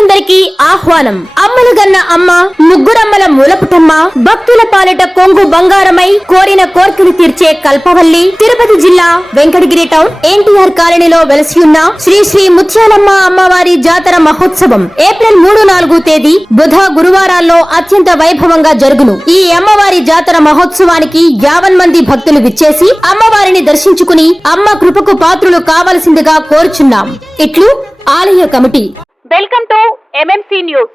భక్తులందరికీ ఆహ్వానం. అమ్మలుగన్న అమ్మ, ముగ్గురమ్మల మూలపుటమ్మ, భక్తుల పాలిట కొంగు బంగారమై కోరిన కోర్కెలు తీర్చే కల్పవల్లి, తిరుపతి జిల్లా వెంకటగిరి టౌన్ ఎన్టీఆర్ కాలనీలో వెలసి ఉన్న శ్రీ శ్రీ ముత్యాలమ్మ అమ్మవారి జాతర మహోత్సవం ఏప్రిల్ 3-4 తేదీ బుధ గురువారాల్లో అత్యంత వైభవంగా జరుగును. ఈ అమ్మవారి జాతర మహోత్సవానికి 50 మంది భక్తులు విచ్చేసి అమ్మవారిని దర్శించుకుని అమ్మ కృపకు పాత్రులు కావలసిందిగా కోరుచున్నాం. ఇట్లు ఆలయ committee. Welcome to MMC news.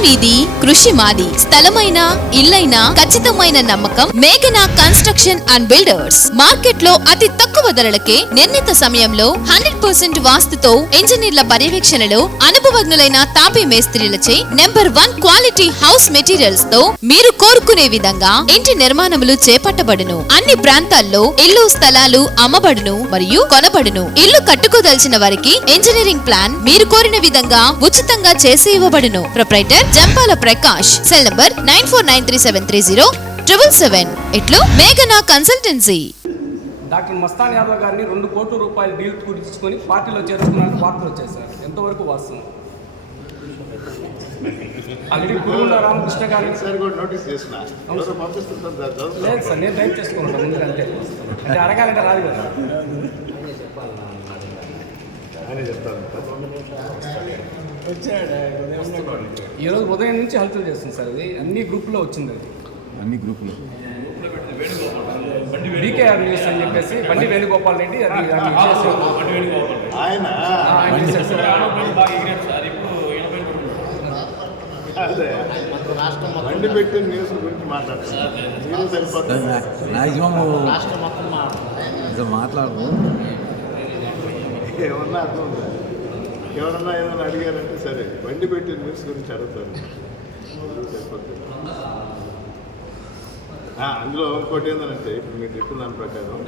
మీది కృషి మాది. స్థలమైన ఇల్లైనా ఖచ్చితమైన నమ్మకం మేఘనా కన్స్ట్రక్షన్ అండ్ బిల్డర్స్. మార్కెట్ లో అతి తక్కువ ధరలకే నిర్ణీత సమయంలో 100% వాస్తుతో ఇంజనీర్ల పర్యవేక్షణలో అనుభవజ్ఞులైన తాపీ మేస్త్రీలచే నెంబర్ 1 క్వాలిటీ హౌస్ మెటీరియల్స్ తో మీరు కోరుకునే విధంగా ఇంటి నిర్మాణములు చేపట్టబడును. అన్ని ప్రాంతాల్లో ఇల్లు స్థలాలు అమ్మబడును మరియు కొనబడును. ఇల్లు కట్టుకోదలిచిన వారికి ఇంజనీరింగ్ ప్లాన్ మీరు కోరిన విధంగా ఉచితంగా చేసి ఇవ్వబడును. Proprietor Jampala Prakash. Cell number 9493030777. ఇట్లు మేఘనా కన్సల్టెన్సీ. డాక్టర్ మస్తాన్ యాదవ్ గారిని 2 కోట్ల రూపాయల డీల్ కుదుర్చుకొని పార్టీలో చేరుకున్నట్టు వార్తలు వచ్చేసారు. ఎంతవరకు వాస్తవం? ఆల్రెడీ కురుగుండ రామకృష్ణ గారు నోటీస్ చేసిన లేదు సార్, నేను టైప్ చేసుకున్నాను ముందు అంటే అడగాలంటే రాదు కదా. ఈరోజు ఉదయం నుంచి హల్చల్ చేస్తుంది సార్. అది అన్ని గ్రూపుల్లో వచ్చింది. అది అన్ని గ్రూపులు బీకేఆర్ న్యూస్ అని చెప్పేసి బండి వేణుగోపాల్ రెడ్డి అది ఆయన బండి పెట్టిన న్యూస్ గురించి మాట్లాడు. ఏమన్నా అర్థం ఎవరన్నా ఏదైనా అడిగారంటే సరే బండి పెట్టిన న్యూస్ గురించి అడుగుతారు. అందులో ఇంకోటి ఏంటంటే ఇప్పుడు మీరు చెప్పిన దాని ప్రకారం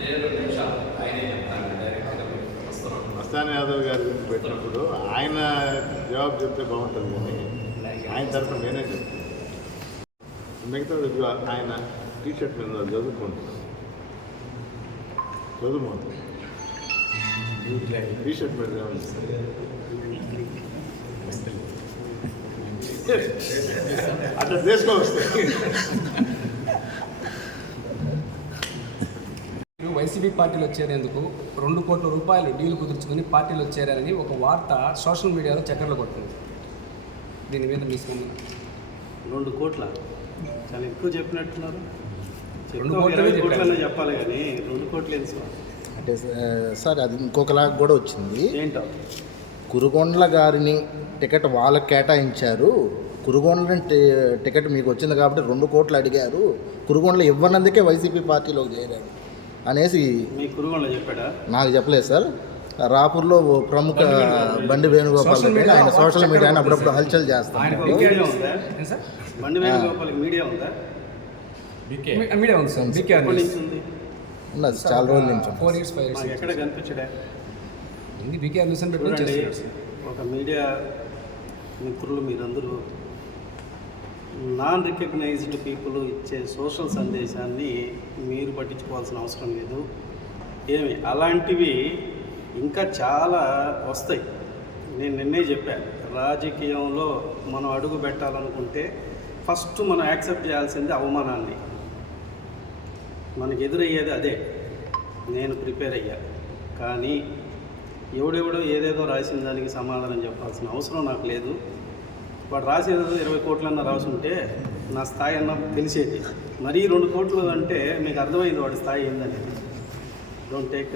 మస్తాన్ యాదవ్ గారి గురించి పెట్టినప్పుడు ఆయన జవాబు చెప్తే బాగుంటుంది, కానీ ఆయన తరఫున నేనే చెప్తాను. మిగతా ఆయన టీషర్ట్ మీద చదువుకుంటాను టీషర్ట్ మీద అట్లా దేశంలో వస్తాయి. వైసీపీ పార్టీలో చేరేందుకు 2 కోట్ల రూపాయలు డీల్ కుదుర్చుకుని పార్టీలో చేరారని ఒక వార్త సోషల్ మీడియాలో చక్కర్లు కొట్టింది. దీని మీద మీ స్పందన? 2 కోట్ల చాలా ఎక్కువ చెప్పినట్టున్నారు. 2 కోట్లనే చెప్పాలి కానీ 2 కోట్లు ఏంటి సార్? అంటే సార్ అది ఇంకొకలాగా కూడా వచ్చింది. ఏంటో కురుగొండ్ల గారిని టికెట్ వాళ్ళకి కేటాయించారు, కురుగొండ్ల టికెట్ మీకు వచ్చింది కాబట్టి 2 కోట్లు అడిగారు, కురుగొండ్ల ఇవ్వనందుకే వైసీపీ పార్టీలోకి చేరారు అనేసి మీ కురుగొండ్ల చెప్పాడా? నాకు చెప్పలేదు సార్. రాపూర్లో ప్రముఖ బండి వేణుగోపాల్ రెడ్డి ఆయన సోషల్ మీడియాని అప్పుడప్పుడు హల్చల్ చేస్తారు. బండి వేణుగోపాల్కి మీడియా ఉందా? మీడియా ఉంది సార్. ఉన్నది చాలా రోజుల నుంచి. 4 years 5 years ఎక్కడ కనిపించడా? బీకేఆర్ న్యూస్ ఒక మీడియా మిత్రులు మీరందరూ నాన్ రికగ్నైజ్డ్ పీపుల్ ఇచ్చే సోషల్ సందేశాన్ని మీరు పట్టించుకోవాల్సిన అవసరం లేదు. ఏమి అలాంటివి ఇంకా చాలా వస్తాయి. నేను నిన్నే చెప్పాను, రాజకీయంలో మనం అడుగు పెట్టాలనుకుంటే ఫస్ట్ మనం యాక్సెప్ట్ చేయాల్సింది అవమానాన్ని. మనకు ఎదురయ్యేది అదే. నేను ప్రిపేర్ అయ్యా, కానీ ఎవడెవడో ఏదేదో రాసిన దానికి సమాధానం చెప్పాల్సిన అవసరం నాకు లేదు. వాడు రాసేదో 20 కోట్లన్నా రాసుంటే నా స్థాయి అన్న తెలిసేది. మరీ 2 కోట్లు అంటే మీకు అర్థమైంది వాడి స్థాయి ఏందనేది. Don't take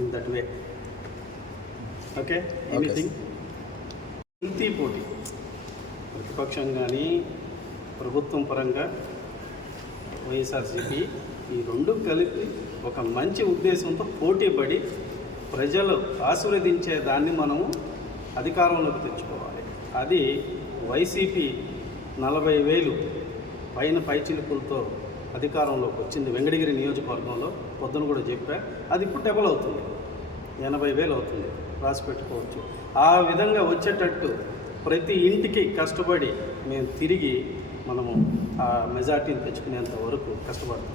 in that way. Okay, anything ఇంతి పోటీ ప్రతిపక్షం కానీ ప్రభుత్వం పరంగా వైఎస్ఆర్సీపీ ఈ 2 కలిపి ఒక మంచి ఉద్దేశంతో పోటీ పడి ప్రజలు ఆశీర్వదించే దాన్ని మనము అధికారంలోకి తెచ్చుకోవాలి. అది వైసీపీ 40,000 పైన పైచిలుపులతో అధికారంలోకి వచ్చింది వెంకటగిరి నియోజకవర్గంలో. పొద్దున కూడా చెప్పా, అది ఇప్పుడు డబల్ అవుతుంది, 80,000 అవుతుంది. రాసి పెట్టుకోవచ్చు. ఆ విధంగా వచ్చేటట్టు ప్రతి ఇంటికి కష్టపడి మేము తిరిగి మనము ఆ మెజార్టీని తెచ్చుకునేంత వరకు కష్టపడతాం.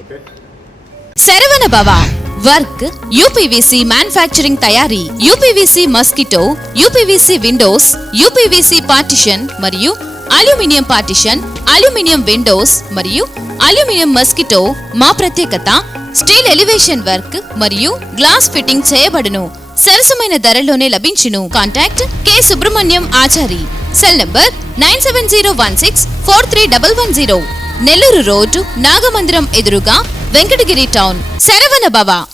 ఓకే. శరవణ భవ వర్క్ యూపీవీసీ మ్యానుఫ్యాక్చరింగ్ తయారీ, UPVC mosquito, UPVC Windows, UPVC partition మరియు అల్యూమినియం పార్టిషన్, అల్యూమినియం విండోస్ మరియు అల్యూమినియం మస్కిటో. మా ప్రత్యేకత స్టీల్ ఎలివేషన్ వర్క్ మరియు గ్లాస్ ఫిట్టింగ్ చేయబడును. సరసమైన ధరలోనే లభించును. Contact K Subrahmanyam Achari. Cell number 9701643110. Nellore road Nagamandiram ఎదురుగా వెంకటగిరి టౌన్. శరవణ భవ.